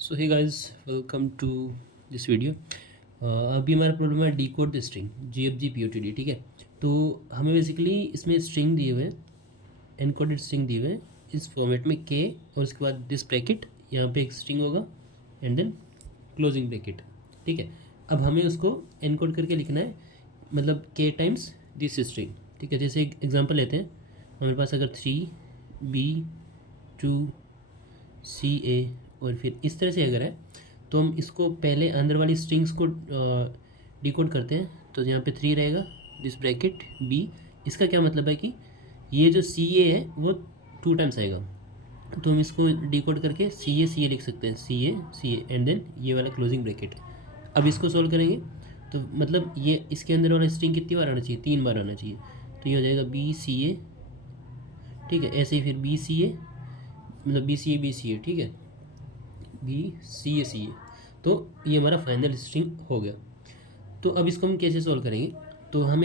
So hey guys, welcome to this video. अभी हमारा problem है decode the string G F G P O T D. ठीक है, तो हमें बेसिकली इसमें स्ट्रिंग दिए हुए हैं, एनकोडेड स्ट्रिंग दिए हुए हैं इस फॉर्मेट में के, और उसके बाद दिस ब्रैकेट, यहाँ पे एक स्ट्रिंग होगा एंड देन क्लोजिंग ब्रैकेट। ठीक है, अब हमें उसको एनकोड करके लिखना है, मतलब के टाइम्स दिस स्ट्रिंग। ठीक है, जैसे एक एग्जांपल लेते हैं। हमारे पास अगर 3B2C A और फिर इस तरह से अगर है, तो हम इसको पहले अंदर वाली स्ट्रिंग्स को डिकोड करते हैं। तो यहाँ पे 3 रहेगा, दिस ब्रैकेट बी। इसका क्या मतलब है कि ये जो सी ए है वो 2 टाइम्स आएगा, तो हम इसको डिकोड करके सी ए लिख सकते हैं, सी ए एंड देन ये वाला क्लोजिंग ब्रैकेट। अब इसको सॉल्व करेंगे तो मतलब ये इसके अंदर वाला स्ट्रिंग कितनी बार आना चाहिए, 3 बार आना चाहिए। तो ये हो जाएगा बी सी ए। ठीक है, ऐसे ही फिर बी सी ए, मतलब बी सी ए। ठीक है, सी ए। तो ये हमारा फाइनल स्ट्रिंग हो गया। तो अब इसको हम कैसे सॉल्व करेंगे? तो हम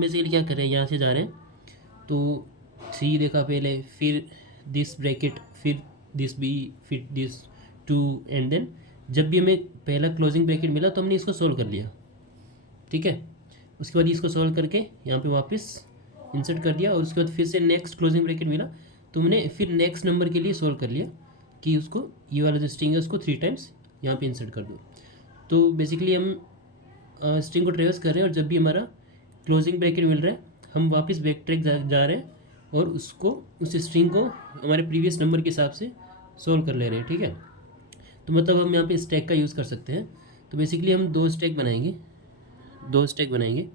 बेसिकली क्या कर रहे हैं, यहाँ से जा रहे हैं तो 3 देखा पहले, फिर दिस ब्रैकेट, फिर दिस बी, फिर दिस 2 एंड देन जब भी हमें पहला क्लोजिंग ब्रैकेट मिला तो हमने इसको सॉल्व कर लिया। ठीक है, उसके बाद इसको सॉल्व करके यहाँ पे वापस इंसर्ट कर दिया, और उसके बाद फिर से नेक्स्ट क्लोजिंग ब्रैकेट मिला तो हमने फिर नेक्स्ट नंबर के लिए सॉल्व कर लिया कि उसको ये वाला जो स्ट्रिंग है उसको 3 टाइम्स यहाँ पे इंसर्ट कर दो। तो बेसिकली हम स्ट्रिंग को ट्रेवर्स कर रहे हैं, और जब भी हमारा क्लोजिंग ब्रैकेट मिल रहा है हम वापस बैक ट्रैक जा रहे हैं और उसको, उस स्ट्रिंग को हमारे प्रीवियस नंबर के हिसाब से सॉल्व कर ले रहे हैं। ठीक है, तो मतलब हम यहाँ पे स्टैक का यूज़ कर सकते हैं। तो बेसिकली हम दो स्टैक बनाएंगे,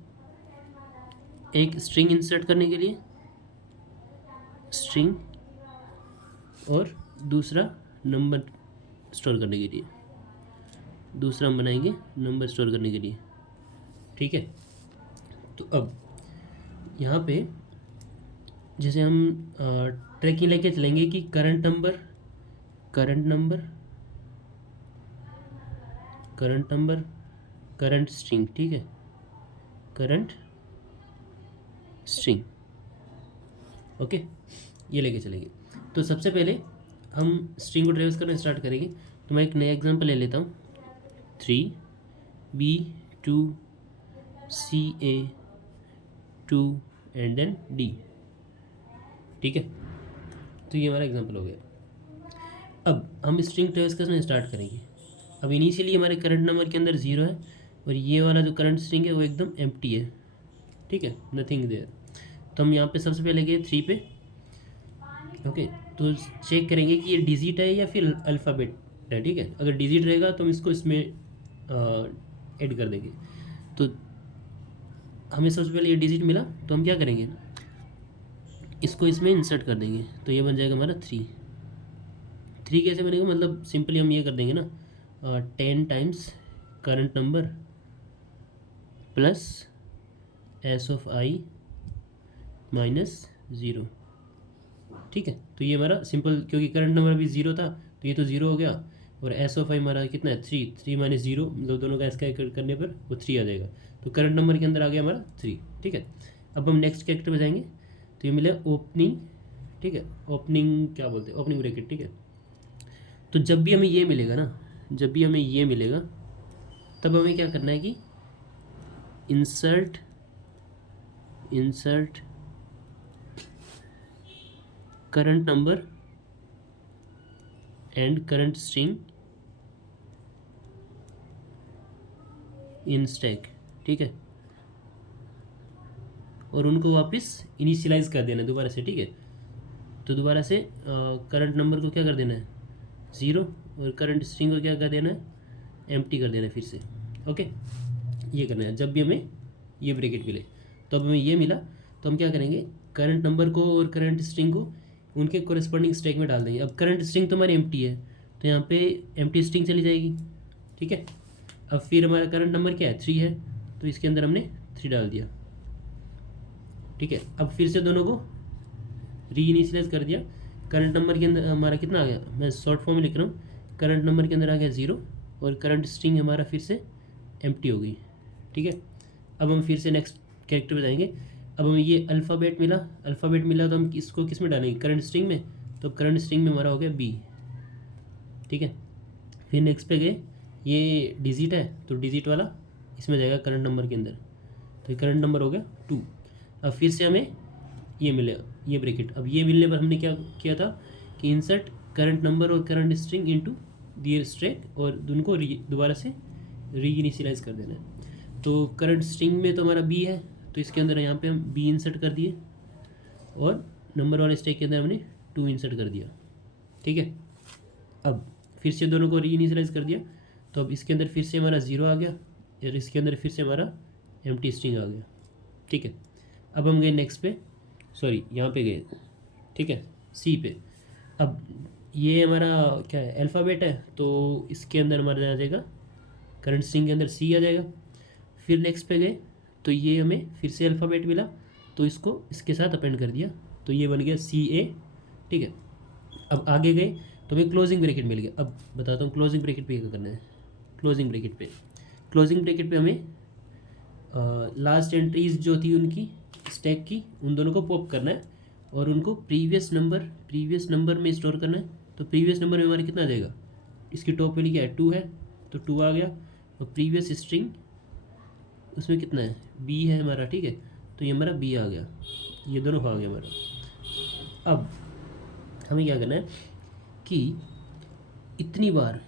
एक स्ट्रिंग इंसर्ट करने के लिए स्ट्रिंग, और दूसरा नंबर स्टोर करने के लिए, दूसरा हम बनाएंगे नंबर स्टोर करने के लिए। ठीक है, तो अब यहाँ पे जैसे हम ट्रैकिंग लेके चलेंगे कि करंट नंबर, करंट स्ट्रिंग। ठीक है, करंट स्ट्रिंग। ओके, ये लेके चलेंगे। तो सबसे पहले हम स्ट्रिंग को ट्रेवर्स करना स्टार्ट करेंगे। तो मैं एक नया एग्जांपल ले लेता हूँ, 3B2CA2 एंड देन D। ठीक है, तो ये हमारा एग्जांपल हो गया। अब हम स्ट्रिंग ट्रेवर्स करना स्टार्ट करेंगे। अब इनिशियली हमारे करंट नंबर के अंदर 0 है, और ये वाला जो करंट स्ट्रिंग है वो एकदम एम्प्टी है। ठीक है, नथिंग देयर। तो हम यहाँ पे सबसे पहले गए 3 पे। ओके, तो चेक करेंगे कि ये डिजिट है या फिर अल्फ़ाबेट है। ठीक है, अगर डिजिट रहेगा तो हम इसको इसमें ऐड कर देंगे। तो हमें सबसे पहले ये डिजिट मिला, तो हम क्या करेंगे, इसको इसमें इंसर्ट कर देंगे। तो ये बन जाएगा हमारा 3 कैसे बनेगा, मतलब सिंपली हम ये कर देंगे ना, 10 times current number plus S of I minus 0। ठीक है, तो ये हमारा सिंपल, क्योंकि करंट नंबर अभी 0 था तो ये तो 0 हो गया, और एस ऑफ आई हमारा कितना है 3 माइनस 0, मतलब दोनों का स्क्वायर करने पर वो 3 आ जाएगा। तो करंट नंबर के अंदर आ गया हमारा 3। ठीक है, अब हम नेक्स्ट कैरेक्टर पे जाएंगे तो ये मिला ओपनिंग। ठीक है, ओपनिंग क्या बोलते हैं, ओपनिंग ब्रैकेट। ठीक है, तो जब भी हमें ये मिलेगा ना, तब हमें क्या करना है कि insert current number and current string in stack. ठीक है, और उनको वापस इनिशियलाइज कर देना है दोबारा से। ठीक है, तो दोबारा से करंट नंबर को क्या कर देना है 0, और करंट स्ट्रिंग को क्या कर देना है एम्प्टी कर देना है फिर से। ओके, ये करना है जब भी हमें ये ब्रैकेट मिले। तो अब हमें ये मिला तो हम क्या करेंगे, करंट नंबर को और करंट स्ट्रिंग को उनके कोरिस्पॉन्डिंग स्टैक में डाल देंगे। अब करंट स्ट्रिंग तो हमारी एम्प्टी है, तो यहाँ पे एम्प्टी स्ट्रिंग चली जाएगी। ठीक है, अब फिर हमारा करंट नंबर क्या है 3 है, तो इसके अंदर हमने 3 डाल दिया। ठीक है, अब फिर से दोनों को री इनिशियलाइज कर दिया। करंट नंबर के अंदर हमारा कितना आ गया, मैं शॉर्ट फॉर्म में लिख रहा हूँ, करंट नंबर के अंदर आ गया 0, और करंट स्ट्रिंग हमारा फिर से एम्प्टी हो गई। ठीक है, अब हम फिर से नेक्स्ट कैरेक्टर पे जाएंगे। अब हमें ये अल्फ़ाबेट मिला तो हम इसको किस में डालेंगे, करंट स्ट्रिंग में। तो करंट स्ट्रिंग में हमारा हो गया बी। ठीक है, फिर नेक्स्ट पे गए, ये डिजिट है तो डिजिट वाला इसमें जाएगा करंट नंबर के अंदर, तो ये करंट नंबर हो गया 2। अब फिर से हमें ये मिले, ये ब्रैकेट, अब ये मिलने पर हमने क्या किया था कि इंसर्ट करंट नंबर और करंट स्ट्रिंग इनटू दियर स्ट्रैक, और उनको दोबारा से रीइनिशियलाइज कर देना है। तो करंट स्ट्रिंग में तो हमारा बी है, तो इसके अंदर यहाँ पे हम बी इंसर्ट कर दिए, और नंबर वाले स्टैक के अंदर हमने 2 इंसर्ट कर दिया, ठीक है। अब फिर से दोनों को रीइनिशियलाइज कर दिया, तो अब इसके अंदर फिर से हमारा 0 आ गया, और इसके अंदर फिर से हमारा एम्प्टी स्ट्रिंग आ गया, ठीक है। अब हम गए नेक्स्ट पे, सॉरी यहाँ पे गए, ठीक है, सी पे। अब ये हमारा क्या है, अल्फ़ाबेट है, तो इसके अंदर हमारा आ जाएगा करंट स्ट्रिंग के अंदर सी आ जाएगा। फिर नेक्स्ट पे गए तो ये हमें फिर से अल्फ़ाबेट मिला, तो इसको इसके साथ अपेंड कर दिया, तो ये बन गया सी ए, ठीक है। अब आगे गए तो हमें क्लोजिंग ब्रैकेट मिल गया। अब बताता हूँ क्लोजिंग ब्रैकेट पे क्या करना है। क्लोजिंग ब्रैकेट पे हमें लास्ट एंट्रीज जो थी उनकी स्टैक की, उन दोनों को पॉप करना है, और उनको प्रीवियस नंबर में स्टोर करना है। तो प्रीवियस नंबर में हमारे कितना आ जाएगा, इसकी टॉप वैल्यू क्या है, 2 है, तो 2 आ गया, और प्रीवियस स्ट्रिंग उसमें कितना है, बी है हमारा, ठीक है, तो ये हमारा बी आ गया, ये दोनों आ गया हमारा। अब हमें क्या करना है कि इतनी बार,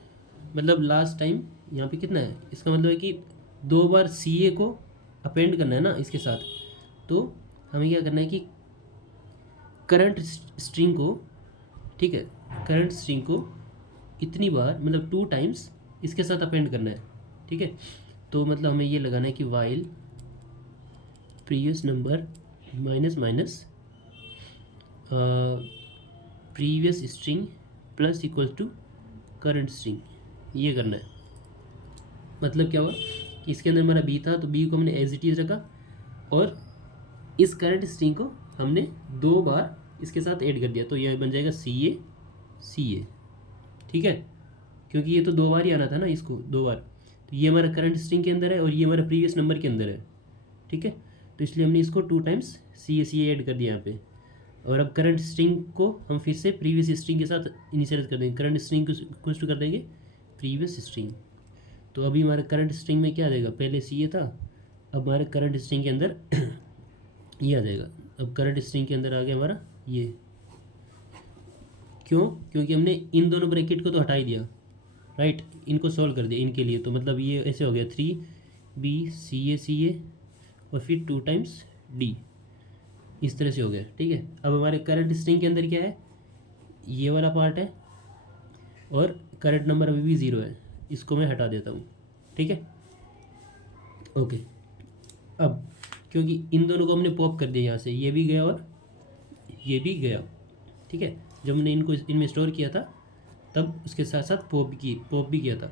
मतलब लास्ट टाइम यहाँ पे कितना है, इसका मतलब है कि 2 बार सी ए को अपेंड करना है ना इसके साथ। तो हमें क्या करना है कि करंट स्ट्रिंग को, ठीक है, करंट स्ट्रिंग को इतनी बार, मतलब 2 टाइम्स इसके साथ अपेंड करना है, ठीक है। तो मतलब हमें ये लगाना है कि while previous number minus minus previous string plus equal to current string, ये करना है। मतलब क्या हुआ कि इसके अंदर हमारा बी था, तो बी को हमने एज इट इज़ रखा, और इस करंट स्ट्रिंग को हमने 2 बार इसके साथ ऐड कर दिया, तो यह बन जाएगा सी ए, ठीक है, क्योंकि ये तो 2 बार ही आना था ना, इसको 2 बार, तो ये हमारा करंट स्ट्रिंग के अंदर है और ये हमारा प्रीवियस नंबर के अंदर है, ठीक है। तो इसलिए हमने इसको 2 टाइम्स सी ए ऐड कर दिया यहाँ पे। और अब करंट स्ट्रिंग को हम फिर से प्रीवियस स्ट्रिंग के साथ इनिशियलाइज कर देंगे, करंट स्ट्रिंग को कुछ कर देंगे प्रीवियस स्ट्रिंग। तो अभी हमारे करंट स्ट्रिंग में क्या आ जाएगा, पहले सी ए था, अब हमारे करंट स्ट्रिंग के अंदर ये आ जाएगा। अब करंट स्ट्रिंग के अंदर आ गया हमारा ये, क्यों, क्योंकि हमने इन दोनों ब्रैकेट को तो हटा ही दिया, राइट, इनको सॉल्व कर दिया इनके लिए। तो मतलब ये ऐसे हो गया 3 सी ए और फिर 2 टाइम्स डी, इस तरह से हो गया, ठीक है। अब हमारे करंट स्ट्रिंग के अंदर क्या है, ये वाला पार्ट है, और करंट नंबर अभी भी 0 है, इसको मैं हटा देता हूँ, ठीक है, ओके। अब क्योंकि इन दोनों को हमने पॉप कर दिया यहाँ से, ये भी गया और ये भी गया, ठीक है। जब हमने इनको इनमें स्टोर किया था तब उसके साथ साथ पॉप भी किया था।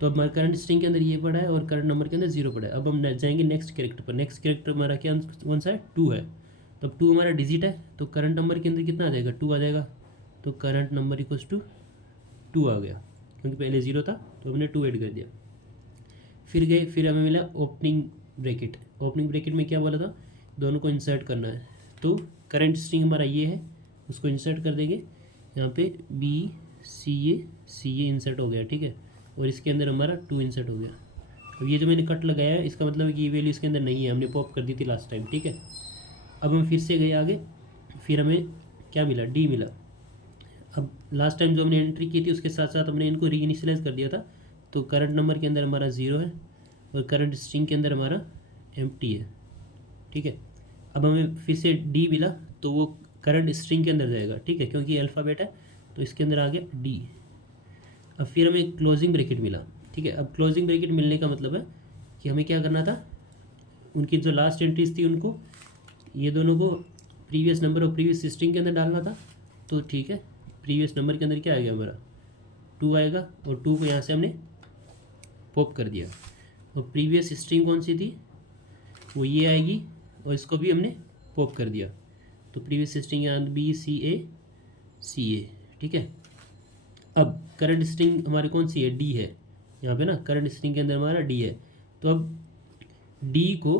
तो अब हमारे करंट स्ट्रिंग के अंदर ये पड़ा है और करंट नंबर के अंदर 0 पड़ा है। अब हम जाएंगे नेक्स्ट कैरेक्टर पर। नेक्स्ट कैरेक्टर हमारा क्या कौन सा है, 2 है, तो अब 2 हमारा डिजिट है, तो करंट नंबर के अंदर कितना आ जाएगा, 2 आ जाएगा, तो करंट नंबर इक्वल्स टू 2 आ गया, क्योंकि पहले 0 था तो हमने 2 ऐड कर दिया। फिर गए, फिर हमें मिला ओपनिंग ब्रैकेट में क्या बोला था, दोनों को इंसर्ट करना है। तो करंट स्ट्रिंग हमारा ये है, उसको इंसर्ट कर देंगे यहाँ पे, बी सी ए इंसर्ट हो गया, ठीक है, और इसके अंदर हमारा 2 इंसर्ट हो गया। अब ये जो मैंने कट लगाया है इसका मतलब है कि ये वैल्यू इसके अंदर नहीं है, हमने पॉप कर दी थी लास्ट टाइम, ठीक है। अब हम फिर से गए आगे, फिर हमें क्या मिला, डी मिला। अब लास्ट टाइम जो हमने एंट्री की थी उसके साथ साथ हमने इनको रीइनिशियलाइज कर दिया था, तो करंट नंबर के अंदर हमारा 0 है और करंट स्ट्रिंग के अंदर हमारा एम्प्टी है, ठीक है। अब हमें फिर से डी मिला, तो वो करंट स्ट्रिंग के अंदर जाएगा, ठीक है, क्योंकि अल्फ़ाबेट है तो इसके अंदर आ गया डी। अब फिर हमें क्लोजिंग ब्रैकेट मिला, ठीक है। अब क्लोजिंग ब्रैकेट मिलने का मतलब है कि हमें क्या करना था, उनकी जो लास्ट एंट्रीज थी उनको, ये दोनों को प्रीवियस नंबर और प्रीवियस स्ट्रिंग के अंदर डालना था। तो ठीक है, प्रीवियस नंबर के अंदर क्या आएगा हमारा, 2 आएगा, और 2 को यहाँ से हमने पॉप कर दिया। और प्रीवियस स्ट्रिंग कौन सी थी, वो ये आएगी, और इसको भी हमने पॉप कर दिया। तो प्रीवियस स्ट्रिंग यहाँ बी सी ए, ठीक है। अब करंट स्ट्रिंग हमारी कौन सी है, डी है यहाँ पे ना, करंट स्ट्रिंग के अंदर हमारा डी है। तो अब डी को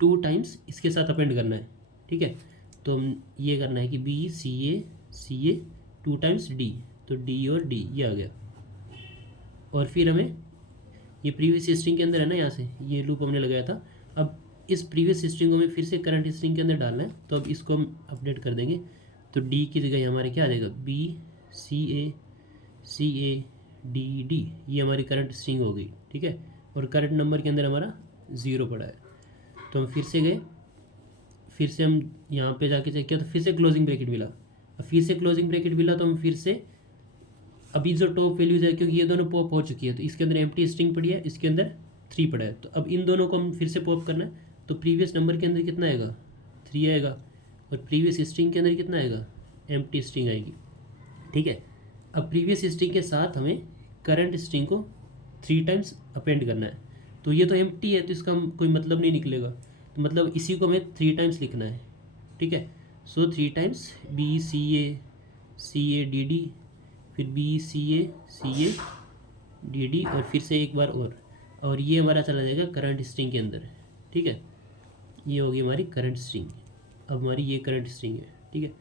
2 टाइम्स इसके साथ अपेंड करना है, ठीक है। तो हम ये करना है कि बी सी ए 2 टाइम्स डी, तो डी और डी ये आ गया, और फिर हमें ये प्रीवियस स्ट्रिंग के अंदर है ना, यहाँ से ये लूप हमने लगाया था, अब इस प्रीवियस स्ट्रिंग को हमें फिर से करंट स्ट्रिंग के अंदर डालना है, तो अब इसको हम अपडेट कर देंगे। तो डी की जगह हमारे क्या आ जाएगा, BCA ये हमारी करंट स्ट्रिंग हो गई, ठीक है। और करंट नंबर के अंदर हमारा 0 पड़ा है। तो हम फिर से गए, फिर से हम यहाँ पे जाके चेक किया तो फिर से क्लोजिंग ब्रैकेट मिला, अब फिर से क्लोजिंग ब्रैकेट मिला, तो हम फिर से अभी जो टॉप वैल्यूज है, क्योंकि ये दोनों पॉप हो चुकी है, तो इसके अंदर एम्प्टी स्ट्रिंग पड़ी है, इसके अंदर 3 पड़ा है, तो अब इन दोनों को हम फिर से पॉप करना है। तो प्रीवियस नंबर के अंदर कितना आएगा, 3 आएगा, और प्रीवियस स्ट्रिंग के अंदर कितना आएगा, एम्प्टी स्ट्रिंग आएगी, ठीक है। अब प्रीवियस स्ट्रिंग के साथ हमें करंट स्ट्रिंग को 3 टाइम्स अपेंड करना है। तो ये तो एम्प्टी है, तो इसका कोई मतलब नहीं निकलेगा, तो मतलब इसी को हमें 3 टाइम्स लिखना है, ठीक है। सो 3 टाइम्स BCA फिर BCA और फिर से एक बार और ये हमारा चला जाएगा करंट स्ट्रिंग के अंदर, ठीक है। ये होगी हमारी करंट स्ट्रिंग, अब हमारी ये करंट स्ट्रिंग है, ठीक है।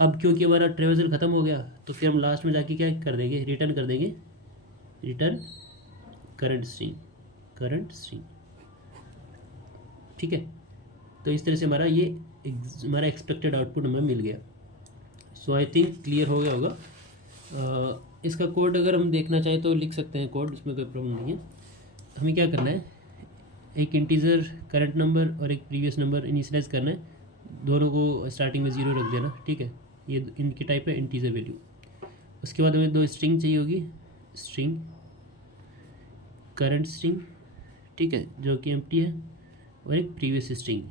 अब क्योंकि हमारा ट्रेवर्सल ख़त्म हो गया, तो फिर हम लास्ट में जाके क्या कर देंगे, रिटर्न कर देंगे, रिटर्न करंट स्ट्रिंग, ठीक है। तो इस तरह से हमारा हमारा एक्सपेक्टेड आउटपुट हमें मिल गया। सो आई थिंक क्लियर हो गया होगा। इसका कोड अगर हम देखना चाहें तो लिख सकते हैं कोड, इसमें कोई प्रॉब्लम नहीं है। हमें क्या करना है, एक इंटीजर करंट नंबर और एक प्रीवियस नंबर इनिशियलाइज करना है, दोनों को स्टार्टिंग में 0 रख देना, ठीक है। ये इनकी टाइप है इंटीजर वैल्यू। उसके बाद हमें 2 स्ट्रिंग चाहिए होगी, स्ट्रिंग करंट स्ट्रिंग, ठीक है, जो कि एम्प्टी है, और एक प्रीवियस स्ट्रिंग।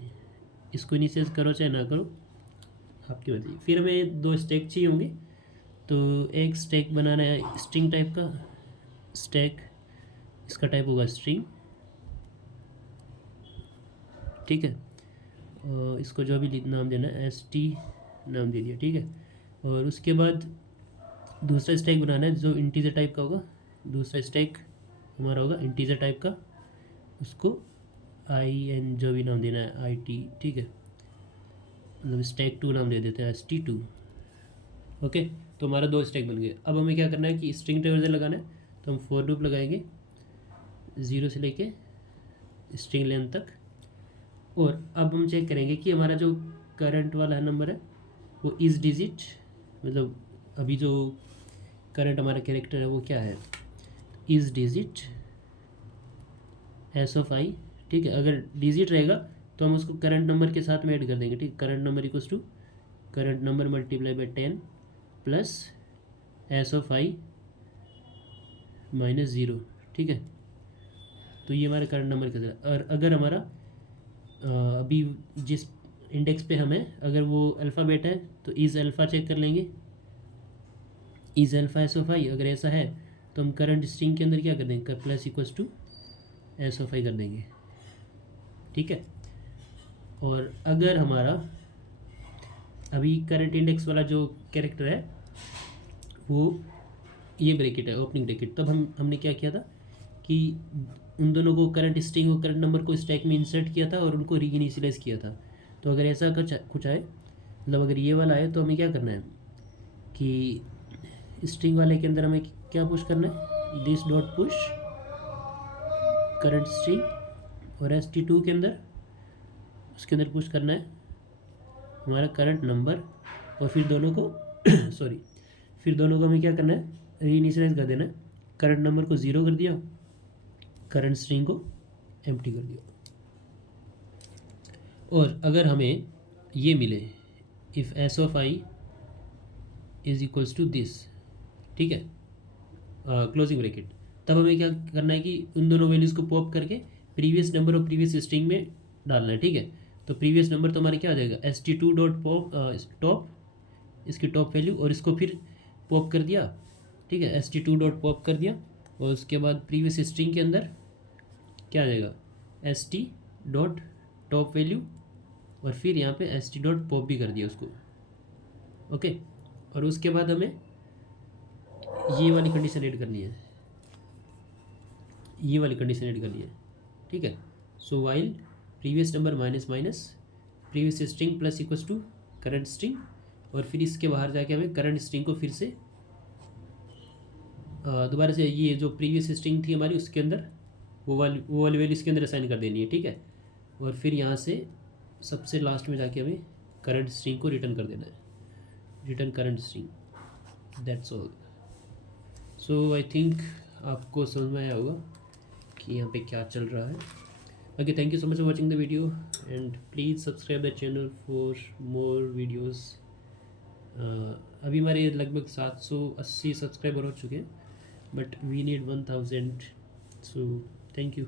इसको इनिशियलाइज करो चाहे ना करो, आपकी मर्जी। फिर हमें 2 स्टैक चाहिए होंगे, तो एक स्टैक बनाना है स्ट्रिंग टाइप का स्टैक, इसका टाइप होगा स्ट्रिंग, ठीक है। और इसको जो भी नाम देना है ST नाम दे दिया, ठीक है। और उसके बाद दूसरा स्टैक बनाना है जो इंटीजर टाइप का होगा, दूसरा स्टैक हमारा होगा इंटीजर टाइप का, उसको IN जो भी नाम देना है IT, ठीक है, मतलब स्टैक 2 नाम दे देते हैं ST2, ओके। तो हमारा 2 स्टैक बन गए। अब हमें क्या करना है कि स्ट्रिंग ट्रेवर्सल लगाना है, तो हम फॉर लूप लगाएंगे 0 से लेके स्ट्रिंग लेंथ तक, और अब हम चेक करेंगे कि हमारा जो करंट वाला नंबर है वो इस डिजिट, मतलब अभी जो करंट हमारा कैरेक्टर है वो क्या है, इस डिजिट S of I, ठीक है। अगर डिजिट रहेगा तो हम उसको करंट नंबर के साथ में ऐड कर देंगे, ठीक। Current number equals to current number multiply by 10 plus S of I minus 0, ठीक है। तो ये हमारे करंट नंबर के साथ, और अगर हमारा अभी जिस इंडेक्स पे हमें अगर वो अल्फ़ाबेट है तो इज़ अल्फ़ा चेक कर लेंगे, is alpha S of I, अगर ऐसा है तो हम करंट स्ट्रिंग के अंदर क्या कर देंगे, plus equals to S of I कर देंगे, ठीक है। और अगर हमारा अभी करंट इंडेक्स वाला जो कैरेक्टर है वो ये ब्रैकेट है, ओपनिंग ब्रैकेट, तब हमने क्या किया था कि उन दोनों को करंट स्ट्रिंग और करंट नंबर को स्टैक में इंसर्ट किया था और उनको रीइनिशियलाइज किया था। तो अगर ऐसा कुछ आए, मतलब अगर ये वाला आए, तो हमें क्या करना है कि स्ट्रिंग वाले के अंदर हमें क्या पुश करना है, this dot push current string, और ST2 के अंदर उसके अंदर पुश करना है हमारा करंट नंबर, और फिर दोनों को सॉरी, फिर दोनों को हमें क्या करना है, रीइनिशियलाइज कर देना है। करंट नंबर को 0 कर दिया, करंट स्ट्रिंग को एम्प्टी कर दिया। और अगर हमें ये मिले, if S of I is equals to this, ठीक है, क्लोजिंग ब्रैकेट, तब हमें क्या करना है कि उन दोनों वैल्यूज़ को पॉप करके प्रीवियस नंबर और प्रीवियस स्ट्रिंग में डालना है, ठीक है। तो प्रीवियस नंबर तो हमारे क्या आ जाएगा, ST2 डॉट पॉप टॉप, इसकी टॉप वैल्यू, और इसको फिर पॉप कर दिया, ठीक है, ST2 डॉट पॉप कर दिया, और उसके बाद प्रीवियस स्ट्रिंग के अंदर क्या आ जाएगा, ST डॉट टॉप वैल्यू, और फिर यहाँ पे ST डॉट पॉप भी कर दिया उसको, ओके। और उसके बाद हमें ये वाली कंडीशन ऐड करनी है, ये वाली कंडीशन ऐड करनी है, ठीक है। So while previous number minus minus previous string plus equals to current string, और फिर इसके बाहर जाके हमें करंट स्ट्रिंग को फिर से दोबारा से ये जो प्रीवियस स्ट्रिंग थी हमारी उसके अंदर वो वाली वैल्यू इसके अंदर असाइन कर देनी है, ठीक है। और फिर यहाँ से सबसे लास्ट में जाके हमें करंट स्ट्रिंग को रिटर्न कर देना है, return current string, that's all. So I think आपको समझ में आया होगा कि यहाँ पे क्या चल रहा है। Okay, thank you so much for watching the video and please subscribe the channel for more videos. अभी हमारे लगभग 780 सब्सक्राइबर हो चुके हैं, but we need 1000, so thank you.